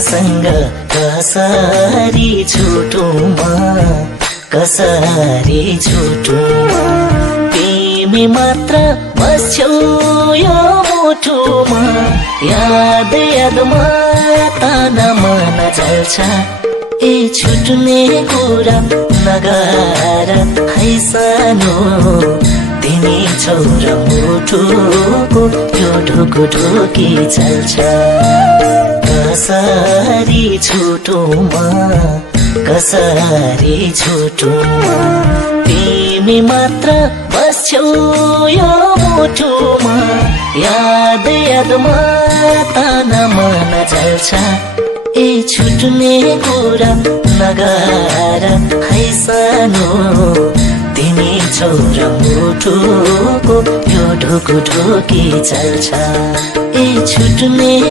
तिमीसँग कसरी छुटुमा कसरी छुटुमा तिमी मात्र बस्छौ यो मुटुमा याद यादमा ताना मन जल्छ ए छुट्ने कुरा नगर है सानो तिमी छौ र मुटुको यो ढुकुढुकी चल्छ कसरी छुटुमा कसरी छुटुमा तिमी मात्र बस्छौ यो मुटुमा याद यादमा ताना मन जल्छ ए छुट्ने कुरा नगर है सानो तिमी छौ र मुटुको यो ढुकुढुकी चल्छ ए छुट्ने